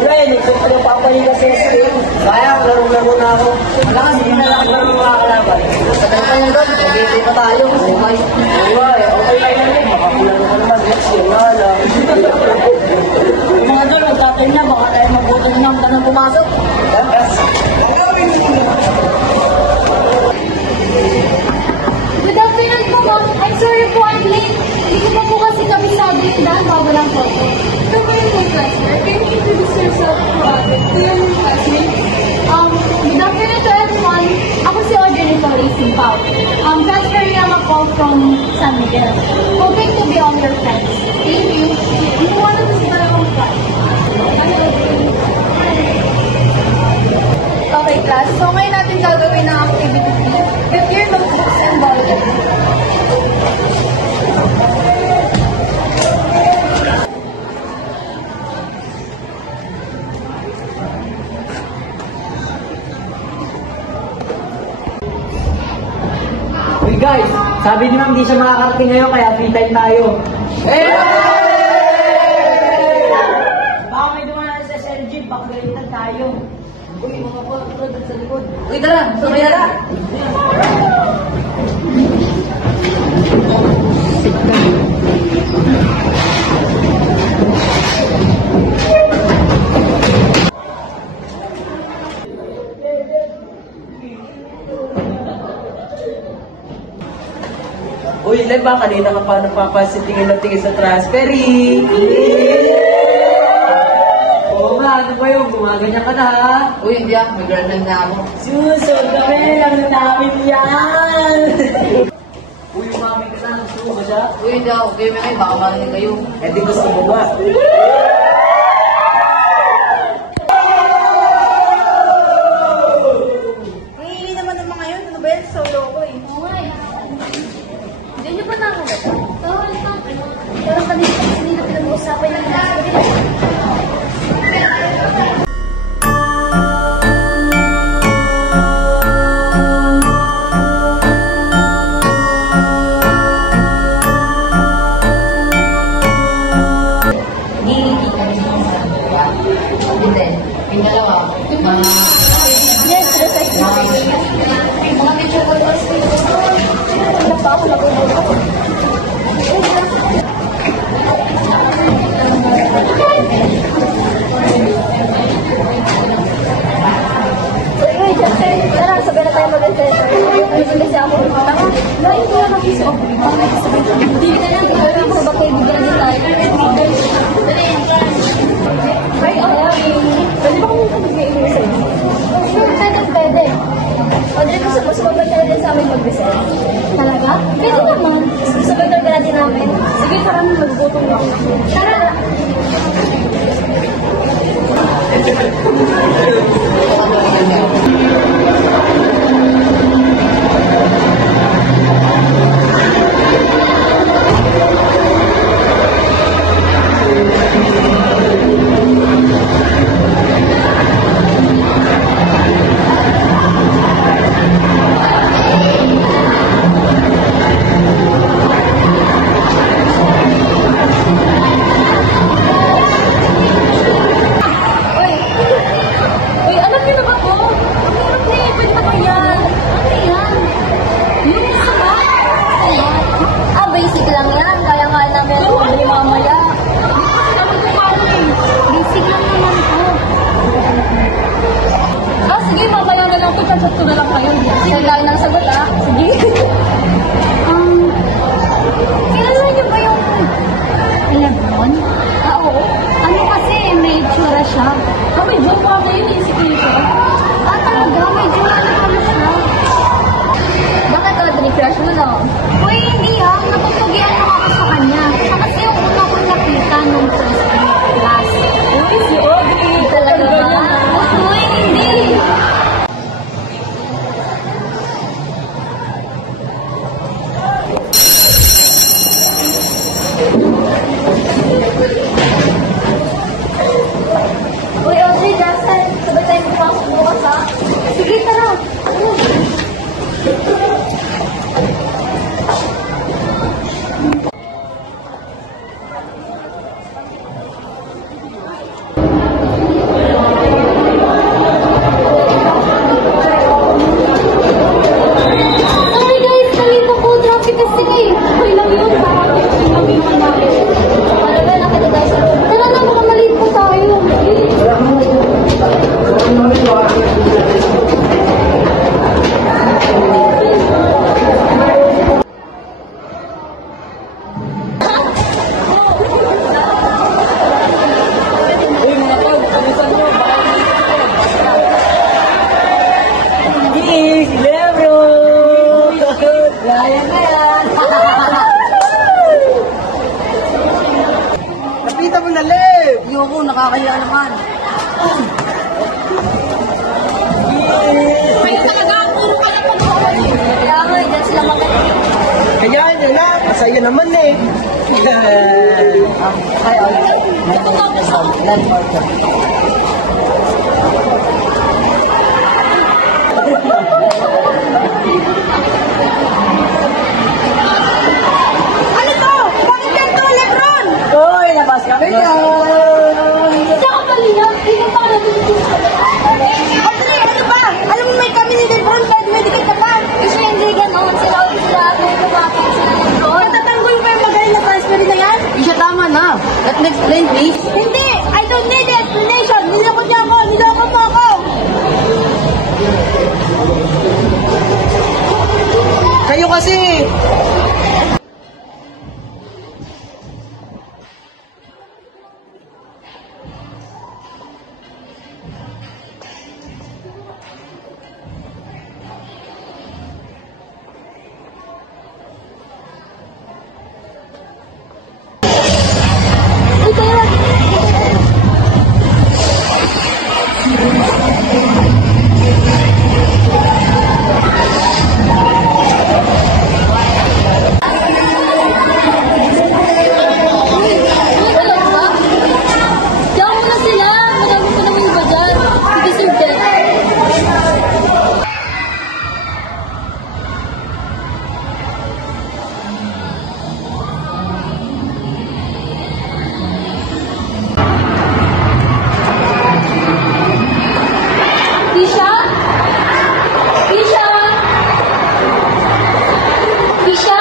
Ngayon, ito pa yung papalikas sa screen. Kaya, laro-laro na ako. Wala kasi pinalaki na ng mga kalaban. Sa tayo yung doon, hindi pa tayo. Okay. Okay lang yun. Makakularo ka naman. Next year, wala. Yung mga doon, magtatay na. Baka tayo mabutan na ang tanong pumasok. Yes. Good afternoon po, ma'am. I'm sorry po, I'm late. Hindi ko pa po kasi kami sabi dahil bago lang po. So, kayo po, classmate. Can you introduce yourself to your new classmate? Good afternoon to everyone. Ako si Audrey Tori Simpao. Transferring lang ako from San Miguel. Hoping to be all your friends. Thank you. Hindi ko ano gusto na akong class. Okay, class. So, ngayon natin gagawin ang activity. Get your notebooks and volume. Uy guys, sabi ni ma'am di siya makakarating ngayon kaya free time tayo. Baka may dumaan sa SLG, bakagalitan tayo. Uy, mga po, sa likod. Uy, tara, sumaya na. Uy, Len ba? Kanina ka pa napapansin tingin na tingin sa transferee. Oo nga, ano ba yun? Gumaganyan ka na ha? Uy, hindi ah. May girlfriend na ako. Susunod kami, lang namin yan! Uy, umami ka na. Gusto mo ba siya? Uy, hindi ako. Kayo may baka marinig kayo. Eh di gusto mo ba? Ang hihili naman ng mga yun. Ano ba yan? Solo ko eh. Oo nga eh. Hindi niyo ba nakalala? Oo, lang. Pero kanina pinag-uusapan ng class. Yung dalawa, mga... Yes, recite mga medyo ko lang wala pa ako nagugulat. Uy, Justin, tara, sabay na tayo mag-recite. Kasi ako, tama, dahil ko lang nakisa ako. Hindi ka lang, sa bakay bigyan din tayo. Ay, okay. Pwede ba kung mag-game sa'yo? Sure, pwede. Pwede ko sa mas maganda din sa amin mag-reset. Talaga? Pwede naman. Gusto ba talaga natin namin? Sige, tara na magbutong lang. Tara! Uy, alam niyo na ba po? Pwede na ba yan? Ano yan? Yung isa ba? Basic lang yan. Kaya nga namin mabili mamaya. Basic lang naman po. Sige, mamaya na lang po. Chat ko na lang kayo. Sige, kain ng sagot Sige. Kilala niyo ba yung Lebron? Oo. Ano kasi, may itsura siya. May joke pa kayo, naisipin siya. Talaga, may joke na pala siya. Bakit crush mo na? Uy, hindi natutugian mo ako sa kanya. Siya kasi yung una kong nakita nung first class. Uy, si Audrey. Talaga ba? Uy, hindi. Uy, Audrey, Jackson, sabay tayo magpasok bukas ha? Sige, tara. mo na, Lev! Ayoko, nakakaya naman. Kaya talaga, puro ka na pag-uwi. Kaya nga, dyan sila magaling. Kaya yun na, masaya naman eh. Kaya, Ito nga gusto ko. Ano to? Bakit yan to, Lebron? Uy, labas kami yan! Hindi ako malinaw. Hindi ko pa Andre, ano ba? Alam mo may kami ni Lebron, pwede medikit ka pa. Kasi hindi gano'n. Sila ulit sila. May kumapit sila Lebron. Tatanggol pa yung magaling na transfer na yan? Isha, tama na. Let me explain, please. Hindi! I don't need the explanation! Niloko niya ako! Niloko mo ako! Kayo kasi! Ito yun! Alam ba? Diyan mo na sila! Marami pa naman iba dyan. Sige, sige. Tisha? Tisha? Tisha?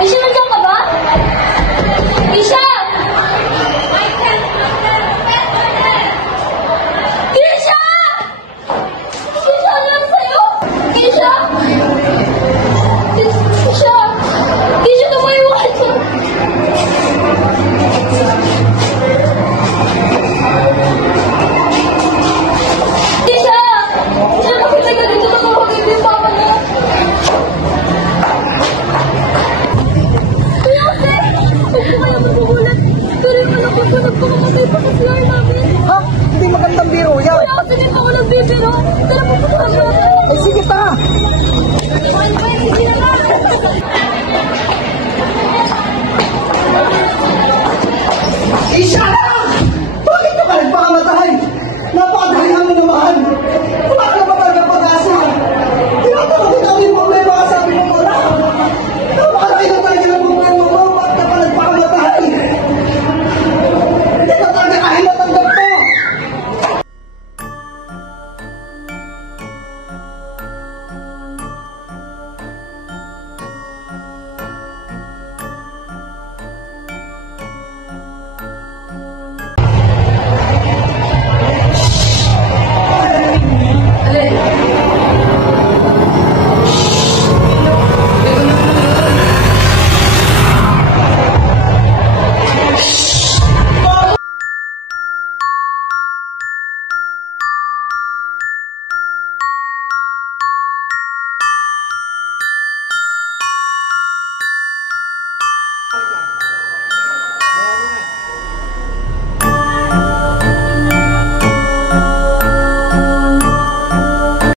Tisha, nandiyan ka ba? Tisha! Tisha! Tisha, ano lang sa'yo? Tisha? Tisha! Tisha, tumayo ka dyan. Tisha! Tisha, bakit may ganito na tawagin mo yung papa niya? Kuya Jose! Huwag po kayo magugulat. Pero yung anak ko po nagpakamatay pa sa CR namin. Ha? Hindi magandang biro yan! Kuya Jose, hindi pa ako nagbibiro. Tara po po kami. Ay, sige pa! Sige na lang. Isha lang!